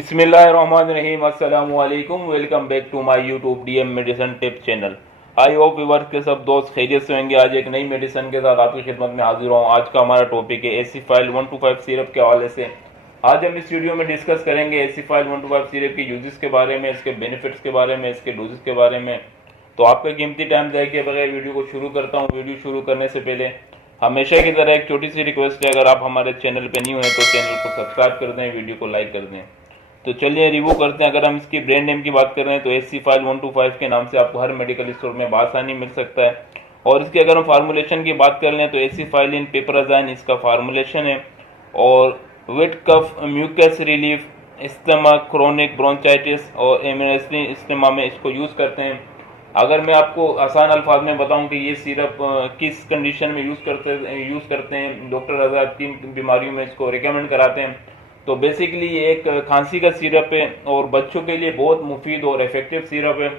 बिस्मिल्लाहिर्रहमानिर्रहीम अस्सलामु अलैकुम। Welcome back to my YouTube DM medicine tip channel. I hope viewers के सब दोस्त खैरियत से होंगे। आज एक नई मेडिसिन के साथ आपकी खिदमत में हाजिर हूँ। आज का हमारा टॉपिक है एसिफाइल 125 सिरप के हवाले से। आज हम इस वीडियो में डिस्कस करेंगे एसिफाइल 125 सिरप की यूजेस के बारे में, इसके बेनिफिट्स के बारे में, इसके डोजेस के बारे में। तो आपका कीमती टाइम ज़ाया किए बगैर वीडियो को शुरू करता हूँ। वीडियो शुरू करने से पहले हमेशा की तरह एक छोटी सी रिक्वेस्ट है, अगर आप हमारे चैनल पर न्यू हैं तो चैनल को सब्सक्राइब कर दें, वीडियो को लाइक कर दें। तो चलिए रिव्यू करते हैं। अगर हम इसकी ब्रांड नेम की बात कर रहे हैं तो एसिफाइल 125 के नाम से आपको हर मेडिकल स्टोर में बासानी मिल सकता है। और इसकी अगर हम फार्मूलेशन की बात कर लें तो एसिफाइलिन पिपराज़ाइन इसका फार्मूलेशन है। और वेट कफ, म्यूकस रिलीफ, इस्तेमा, क्रोनिक ब्रोंचाइटिस और एमिनेस्टिन इस्तेमा में इसको यूज़ करते हैं। अगर मैं आपको आसान अल्फाज में बताऊं कि ये सिरप किस कंडीशन में यूज़ करते हैं, डॉक्टर हज़रात किन बीमारियों में इसको रिकमेंड कराते हैं, तो बेसिकली ये एक खांसी का सिरप है और बच्चों के लिए बहुत मुफीद और इफेक्टिव सिरप है।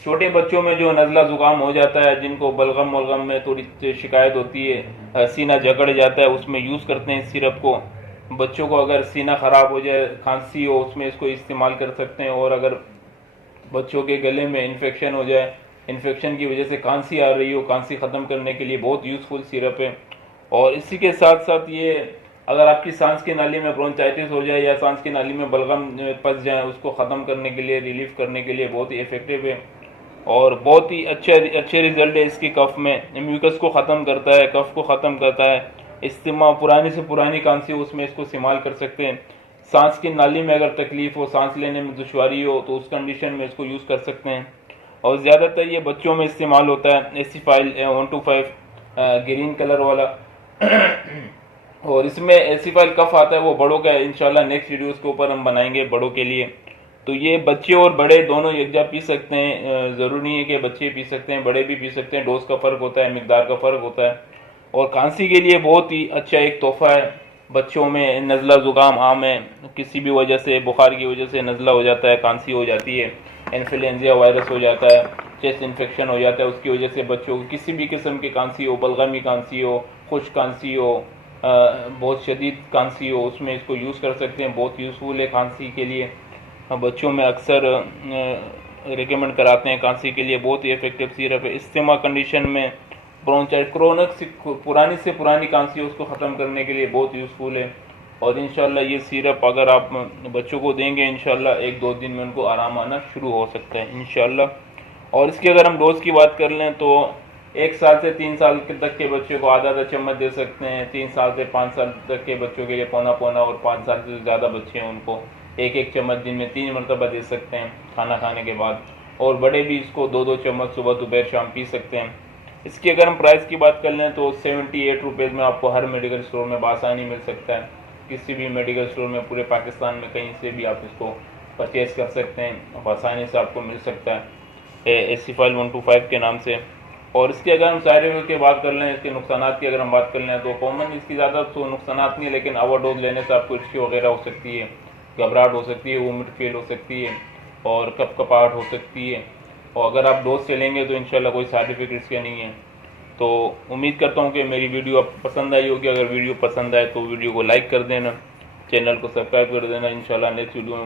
छोटे बच्चों में जो नज़ला ज़ुकाम हो जाता है, जिनको बलगम वलगम में थोड़ी शिकायत होती है, सीना जकड़ जाता है, उसमें यूज़ करते हैं इस सिरप को। बच्चों को अगर सीना ख़राब हो जाए, खांसी हो, उसमें इसको इस्तेमाल कर सकते हैं। और अगर बच्चों के गले में इन्फेक्शन हो जाए, इन्फेक्शन की वजह से खांसी आ रही हो, खांसी ख़त्म करने के लिए बहुत यूज़फुल सिरप है। और इसी के साथ साथ ये अगर आपकी सांस की नाली में ब्रोंचाइटिस हो जाए या सांस की नाली में बलगम फंस जाए, उसको ख़त्म करने के लिए, रिलीफ करने के लिए बहुत ही इफेक्टिव है। और बहुत ही अच्छे रिजल्ट है इसकी। कफ में म्यूकस को ख़त्म करता है, कफ को ख़त्म करता है। इस्तेमा पुरानी से पुरानी खांसी हो उसमें इसको इस्तेमाल कर सकते हैं। सांस की नाली में अगर तकलीफ हो, सांस लेने में दुश्वारी हो, तो उस कंडीशन में इसको यूज़ कर सकते हैं। और ज़्यादातर ये बच्चों में इस्तेमाल होता है एसिफाइल 125 ग्रीन कलर वाला। और इसमें एसिफाइल कफ आता है वो बड़ों का है। इंशाल्लाह नेक्स्ट वीडियोस के ऊपर हम बनाएंगे बड़ों के लिए। तो ये बच्चे और बड़े दोनों यकजा पी सकते हैं। ज़रूरी नहीं है कि बच्चे पी सकते हैं, बड़े भी पी सकते हैं। डोज का फ़र्क होता है, मिकदार का फ़र्क होता है। और खांसी के लिए बहुत ही अच्छा एक तोहफ़ा है। बच्चों में नज़ला ज़ुकाम आम है, किसी भी वजह से, बुखार की वजह से नज़ला हो जाता है, खांसी हो जाती है, इन्फ्लुएंजा वायरस हो जाता है, चेस्ट इन्फेक्शन हो जाता है, उसकी वजह से बच्चों को किसी भी किस्म की खांसी हो, बलगमी खांसी हो, खुश्क खांसी हो, बहुत शदीद खांसी हो, उसमें इसको यूज़ कर सकते हैं। बहुत यूज़फुल है खांसी के लिए। बच्चों में अक्सर रिकमेंड कराते हैं खांसी के लिए। बहुत ही इफेक्टिव सिरप है। इस्तेमा कंडीशन में ब्रोंचाइटिस, क्रोनिक पुरानी से पुरानी खांसी है, उसको ख़त्म करने के लिए बहुत यूज़फुल है। और इंशाल्लाह ये सिरप अगर आप बच्चों को देंगे, इंशाल्लाह 1-2 दिन में उनको आराम आना शुरू हो सकता है इंशाल्लाह। और इसकी अगर हम डोज की बात कर लें तो 1 साल से 3 साल तक के बच्चों को आधा चम्मच दे सकते हैं। 3 साल से 5 साल तक के बच्चों के लिए पौना पौना, और 5 साल से ज़्यादा बच्चे हैं उनको 1-1 चम्मच दिन में 3 मरतबा दे सकते हैं खाना खाने के बाद। और बड़े भी इसको 2-2 चम्मच सुबह दोपहर शाम पी सकते हैं। इसकी अगर हम प्राइस की बात कर लें तो 78 रुपीज़ में आपको हर मेडिकल स्टोर में बासानी मिल सकता है। किसी भी मेडिकल स्टोर में पूरे पाकिस्तान में कहीं से भी आप इसको परचेज़ कर सकते हैं, आसानी से आपको मिल सकता है एसिफाइल 125 के नाम से। और इसके अगर हम साइड इफेक्ट की बात कर लें, इसके नुकसानात की अगर हम बात कर लें तो कॉमन इसकी ज़्यादा तो नुकसानात नहीं है, लेकिन ओवरडोज लेने से आपको इश्की वगैरह हो सकती है, घबराहट हो सकती है, वोमिट फील हो सकती है और कपकपाहट हो सकती है। और अगर आप डोज से लेंगे तो इंशाल्लाह कोई साइड इफेक्ट इसके नहीं है। तो उम्मीद करता हूँ कि मेरी वीडियो आपको पसंद आई होगी। अगर वीडियो पसंद आए तो वीडियो को लाइक कर देना, चैनल को सब्सक्राइब कर देना। इंशाल्लाह नेक्स्ट वीडियो में